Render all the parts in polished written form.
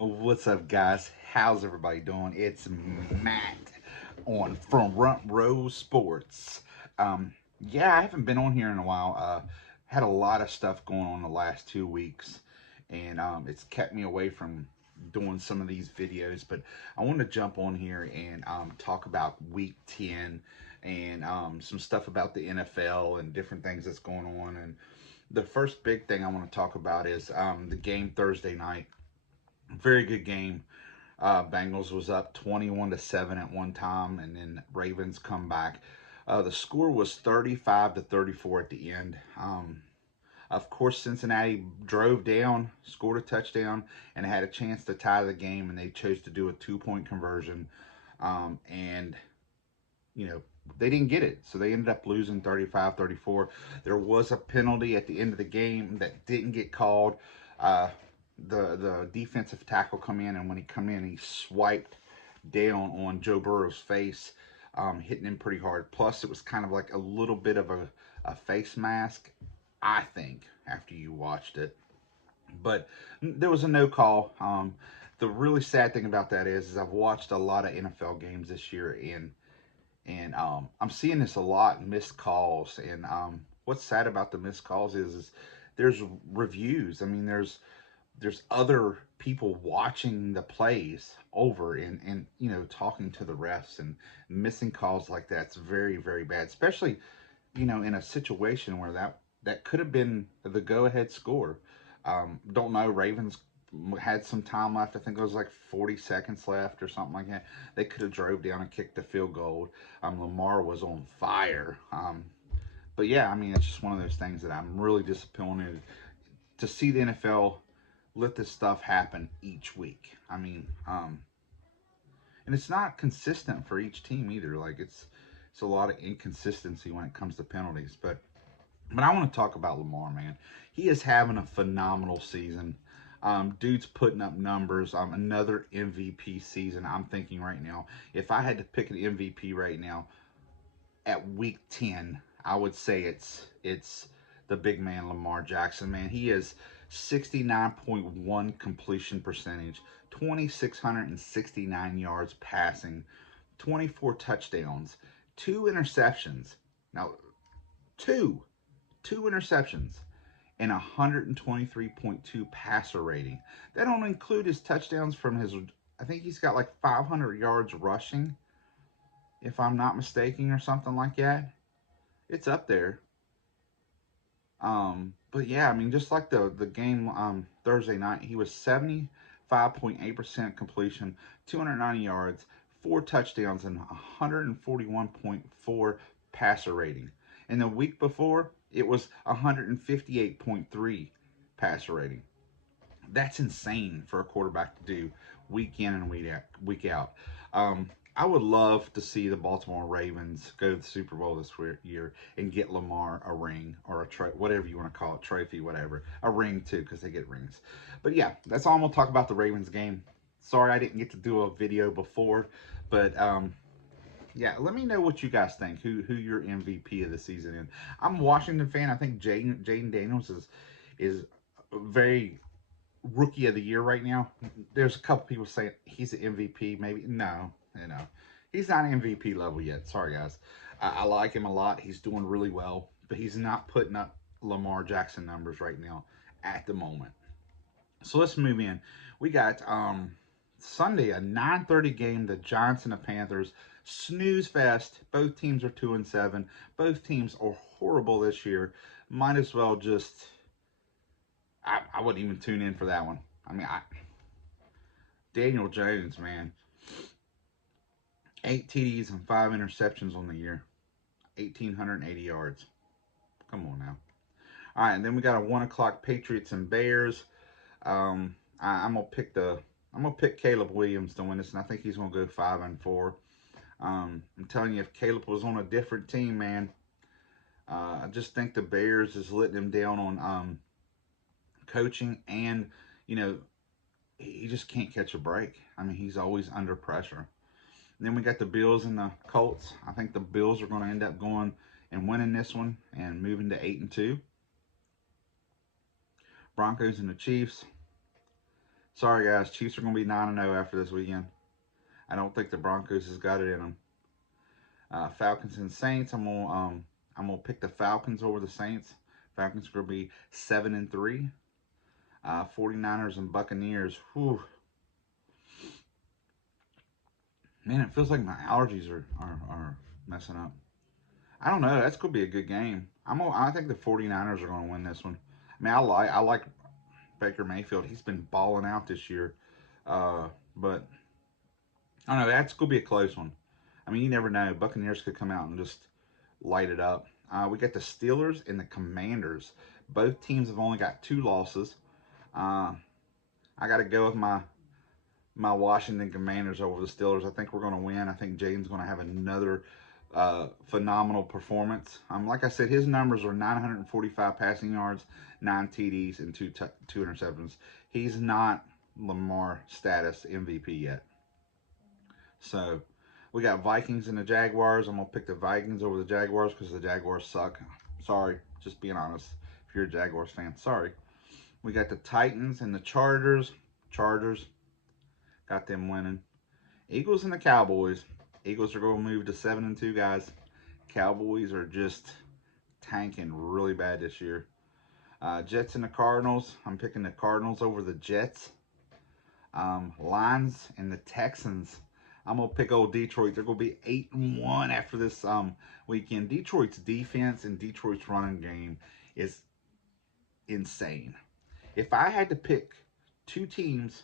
What's up, guys? How's everybody doing? It's Matt on from Front Row Sports. Yeah, I haven't been on here in a while. Had a lot of stuff going on the last 2 weeks, and it's kept me away from doing some of these videos. But I want to jump on here and talk about Week 10 and some stuff about the NFL and different things that's going on. And the first big thing I want to talk about is the game Thursday night. Very good game. Bengals was up 21-7 at one time, and then Ravens come back. The score was 35-34 at the end. Of course, Cincinnati drove down, scored a touchdown, and had a chance to tie the game, and they chose to do a 2-point conversion. And you know, they didn't get it. So they ended up losing 35-34. There was a penalty at the end of the game that didn't get called. Uh, the defensive tackle come in, and when he come in, he swiped down on Joe Burrow's face, hitting him pretty hard. Plus, it was kind of like a little bit of a face mask, I think, after you watched it. But there was a no call. The really sad thing about that is I've watched a lot of NFL games this year, and I'm seeing this a lot, missed calls. And what's sad about the missed calls is there's reviews. I mean, there's other people watching the plays over and talking to the refs, and missing calls like that's very, very bad, especially in a situation where that could have been the go-ahead score. Don't know. Ravens had some time left. I think it was like 40 seconds left or something like that. They could have drove down and kicked the field goal. Lamar was on fire. But yeah, I mean, it's just one of those things that I'm really disappointed to see the NFL let this stuff happen each week. I mean, and it's not consistent for each team either. Like it's a lot of inconsistency when it comes to penalties. But I want to talk about Lamar, man. He is having a phenomenal season. Dude's putting up numbers. Another MVP season. I'm thinking right now, if I had to pick an MVP right now at week 10, I would say it's the big man Lamar Jackson. Man, he is 69.1 completion percentage, 2,669 yards passing, 24 touchdowns, two interceptions. Now, two two interceptions, and 123.2 passer rating. That don't include his touchdowns from his. I think he's got like 500 yards rushing, if I'm not mistaken, or something like that. It's up there. But yeah, I mean, just like the game Thursday night, he was 75.8% completion, 290 yards, four touchdowns, and 141.4 passer rating. And the week before, it was 158.3 passer rating. That's insane for a quarterback to do week in and week out. I would love to see the Baltimore Ravens go to the Super Bowl this year and get Lamar a ring or whatever you want to call it, trophy, whatever, a ring too, because they get rings. But yeah, that's all I'm gonna talk about the Ravens game. Sorry I didn't get to do a video before, but yeah, let me know what you guys think. Who your MVP of the season is? I'm a Washington fan. I think Jaden Daniels is very rookie of the year right now. There's a couple people saying he's an MVP. Maybe no, he's not MVP level yet. Sorry guys, I like him a lot. He's doing really well, but he's not putting up Lamar Jackson numbers right now at the moment. So let's move in. We got Sunday a 9:30 game. The Giants and the Panthers. Snooze fest. Both teams are 2-7. Both teams are horrible this year. Might as well just I wouldn't even tune in for that one. I mean, Daniel Jones, man, 8 TDs and 5 interceptions on the year, 1,880 yards. Come on now. All right, and then we got a 1 o'clock Patriots and Bears. I'm gonna pick Caleb Williams to win this, and I think he's gonna go 5-4. I'm telling you, if Caleb was on a different team, man, I just think the Bears is letting him down on coaching, and you know he just can't catch a break. I mean, he's always under pressure. And then we got the Bills and the Colts. I think the Bills are going to end up going and winning this one and moving to 8-2. Broncos and the Chiefs. Sorry, guys. Chiefs are going to be 9-0 after this weekend. I don't think the Broncos has got it in them. Falcons and Saints. I'm gonna pick the Falcons over the Saints. Falcons are gonna be 7-3. 49ers and Buccaneers. Whew. Man, it feels like my allergies are messing up. I don't know. That's gonna be a good game. I think the 49ers are gonna win this one. I mean, I like Baker Mayfield. He's been balling out this year. But I don't know. That's gonna be a close one. I mean, you never know. Buccaneers could come out and just light it up. We got the Steelers and the Commanders. Both teams have only got 2 losses. Uh, I got to go with my Washington Commanders over the Steelers. I think we're going to win. I think Jaden's going to have another phenomenal performance. Like I said, his numbers are 945 passing yards, 9 TDs, and 2 interceptions. He's not Lamar status MVP yet. So we got Vikings and the Jaguars. I'm going to pick the Vikings over the Jaguars because the Jaguars suck. Sorry, just being honest. If you're a Jaguars fan, sorry. We got the Titans and the Chargers. Chargers got them winning. Eagles and the Cowboys. Eagles are going to move to 7-2, guys. Cowboys are just tanking really bad this year. Jets and the Cardinals. I'm picking the Cardinals over the Jets. Lions and the Texans. I'm going to pick old Detroit. They're going to be 8-1 after this weekend. Detroit's defense and Detroit's running game is insane. If I had to pick 2 teams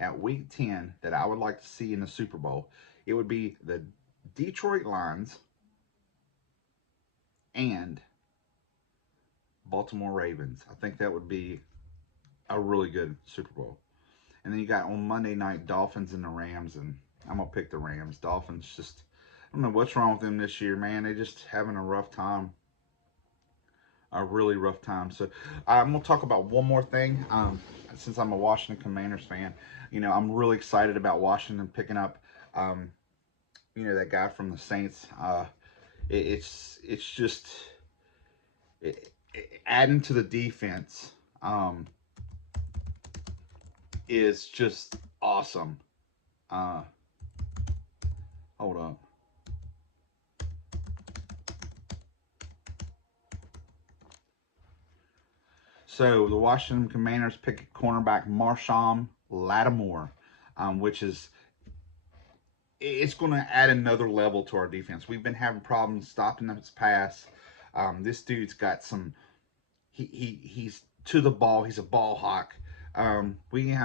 at week 10 that I would like to see in the Super Bowl, it would be the Detroit Lions and Baltimore Ravens. I think that would be a really good Super Bowl. And then you got on Monday night Dolphins and the Rams, and I'm going to pick the Rams. Dolphins just, I don't know what's wrong with them this year, man. They're just having a rough time. A really rough time. So I'm going to talk about one more thing. Since I'm a Washington Commanders fan, I'm really excited about Washington picking up, that guy from the Saints. It's just adding to the defense is just awesome. Hold up. So the Washington Commanders pick cornerback Marshon Lattimore, which is it's going to add another level to our defense. We've been having problems stopping his pass. This dude's got some. He's to the ball. He's a ball hawk. We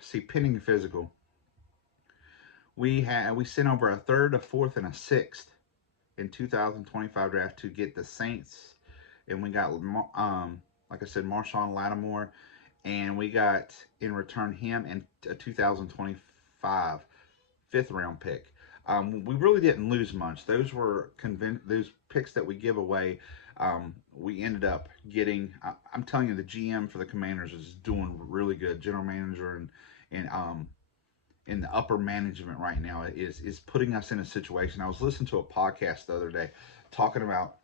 see pending physical. We sent over a 3rd, a 4th, and a 6th in 2025 draft to get the Saints, and we got like I said, Marshon Lattimore, and we got in return him and a 2025 5th round pick. We really didn't lose much. Those were those picks that we give away. We ended up getting. I'm telling you, the GM for the Commanders is doing really good. General manager and in the upper management right now is putting us in a situation. I was listening to a podcast the other day talking about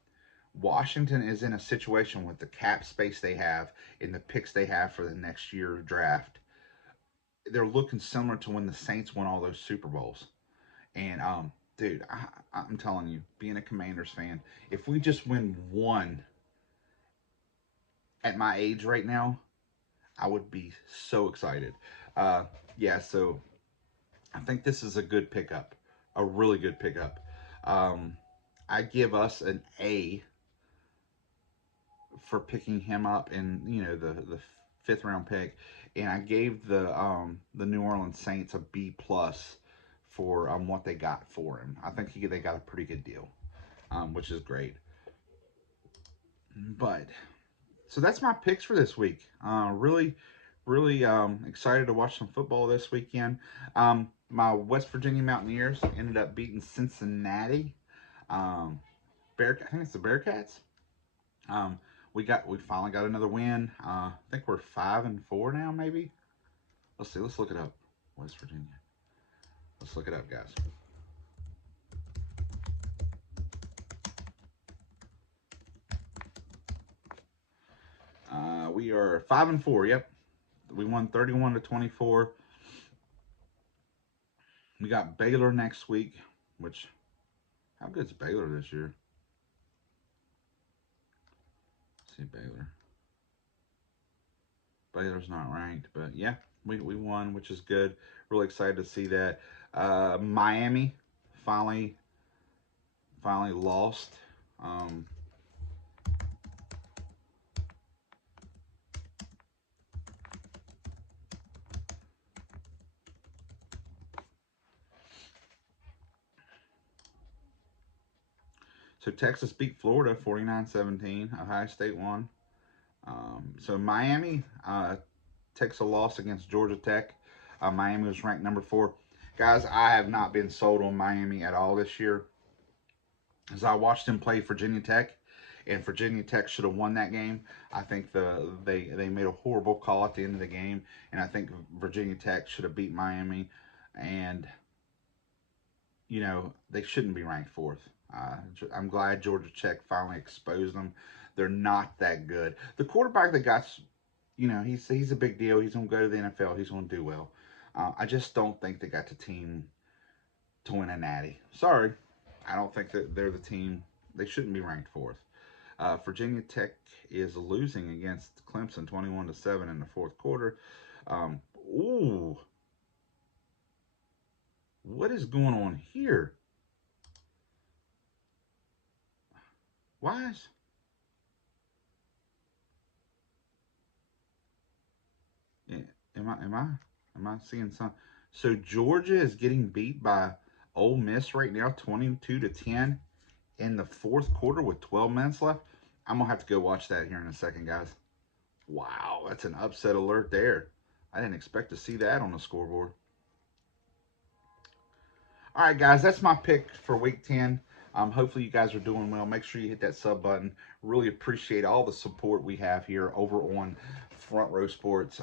Washington is in a situation with the cap space they have and the picks they have for the next year draft. They're looking similar to when the Saints won all those Super Bowls. And dude, I'm telling you, being a Commanders fan, if we just win one at my age right now, I would be so excited. Yeah, so I think this is a good pickup, a really good pickup. I give us an A for picking him up in the 5th round pick, and I gave the New Orleans Saints a B plus for what they got for him. I think they got a pretty good deal, which is great. But so that's my picks for this week. Really excited to watch some football this weekend. My West Virginia Mountaineers ended up beating Cincinnati. I think it's the Bearcats. We finally got another win. I think we're 5-4 now, maybe. Let's see. Let's look it up. West Virginia. Let's look it up, guys. We are 5-4. Yep, We won 31-24. We got Baylor next week, which, how good's Baylor this year? Let's see, Baylor. Baylor's not ranked, but yeah, we won, which is good. Really excited to see that. Miami finally lost. Um, so Texas beat Florida 49-17. Ohio State won. So Miami takes a loss against Georgia Tech. Miami was ranked number 4. Guys, I have not been sold on Miami at all this year. As I watched them play Virginia Tech, and Virginia Tech should have won that game. I think they made a horrible call at the end of the game, and I think Virginia Tech should have beat Miami, and they shouldn't be ranked 4th. I'm glad Georgia Tech finally exposed them. They're not that good. The quarterback that got, he's a big deal. He's going to go to the NFL. He's going to do well. I just don't think they got the team to win a natty. Sorry. I don't think that they're the team. They shouldn't be ranked 4th. Virginia Tech is losing against Clemson 21-7 in the 4th quarter. Ooh. What is going on here? Why is... Yeah, am I seeing some? So Georgia is getting beat by Ole Miss right now, 22-10 in the 4th quarter with 12 minutes left. I'm gonna have to go watch that here in a second, guys. Wow, that's an upset alert there. I didn't expect to see that on the scoreboard. All right, guys, that's my pick for Week 10. Hopefully you guys are doing well. Make sure you hit that sub button. Really appreciate all the support we have here over on Front Row Sports.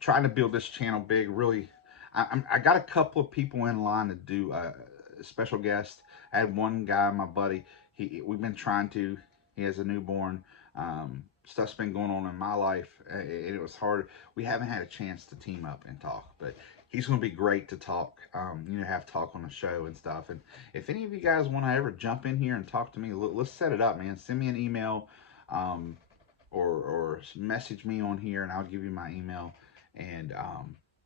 Trying to build this channel big. Really, I got a couple of people in line to do a special guest. I had one guy, my buddy. We've been trying to. He has a newborn. Stuff's been going on in my life, and it was hard. We haven't had a chance to team up and talk, but he's going to be great to talk. Have talk on the show and stuff. And if any of you guys want to ever jump in here and talk to me, let's set it up, man. Send me an email, or message me on here, and I'll give you my email. And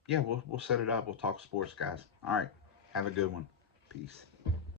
yeah, we'll set it up. We'll talk sports, guys. All right. Have a good one. Peace.